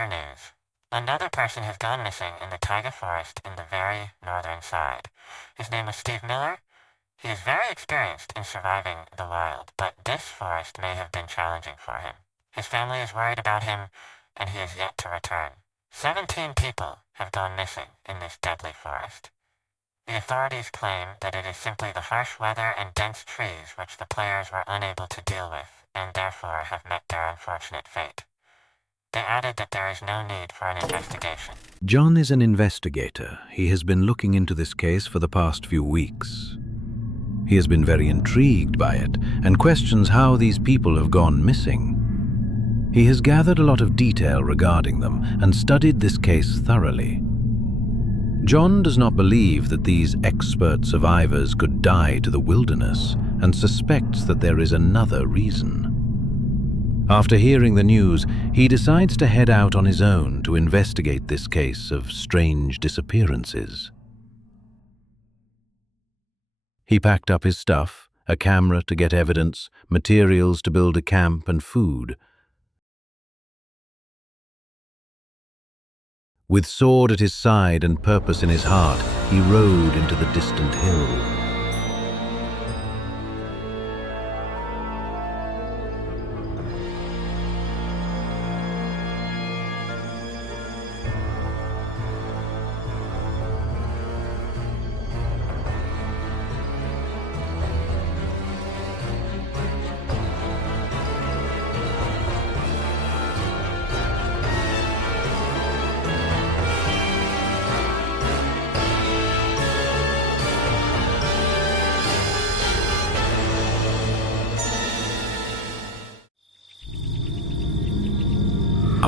major news. Another person has gone missing in the Taiga Forest in the very northern side. His name is Steve Miller. He is very experienced in surviving the wild, but this forest may have been challenging for him. His family is worried about him, and he is yet to return. 17 people have gone missing in this deadly forest. The authorities claim that it is simply the harsh weather and dense trees which the players were unable to deal with, and therefore have met their unfortunate fate. They added that there is no need for an investigation. John is an investigator. He has been looking into this case for the past few weeks. He has been very intrigued by it and questions how these people have gone missing. He has gathered a lot of detail regarding them and studied this case thoroughly. John does not believe that these expert survivors could die to the wilderness and suspects that there is another reason. After hearing the news, he decides to head out on his own to investigate this case of strange disappearances. He packed up his stuff, a camera to get evidence, materials to build a camp, and food. With sword at his side and purpose in his heart, he rode into the distant hill.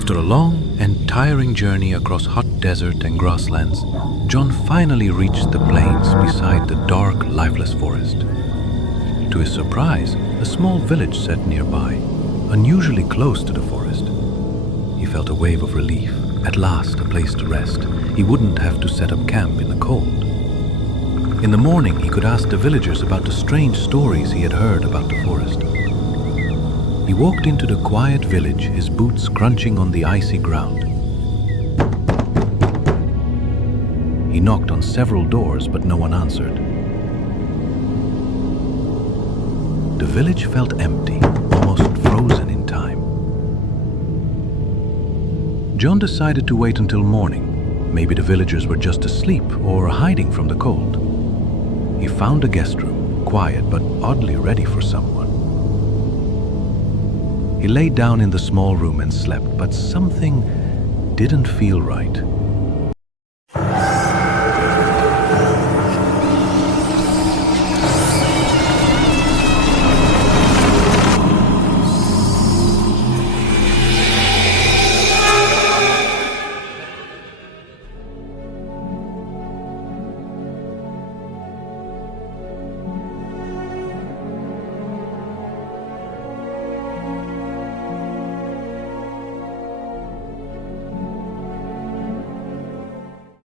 After a long and tiring journey across hot desert and grasslands, John finally reached the plains beside the dark, lifeless forest. To his surprise, a small village sat nearby, unusually close to the forest. He felt a wave of relief. At last, a place to rest. He wouldn't have to set up camp in the cold. In the morning, he could ask the villagers about the strange stories he had heard about the forest. He walked into the quiet village, his boots crunching on the icy ground. He knocked on several doors, but no one answered. The village felt empty, almost frozen in time. John decided to wait until morning. Maybe the villagers were just asleep or hiding from the cold. He found a guest room, quiet but oddly ready for someone. He lay down in the small room and slept, but something didn't feel right.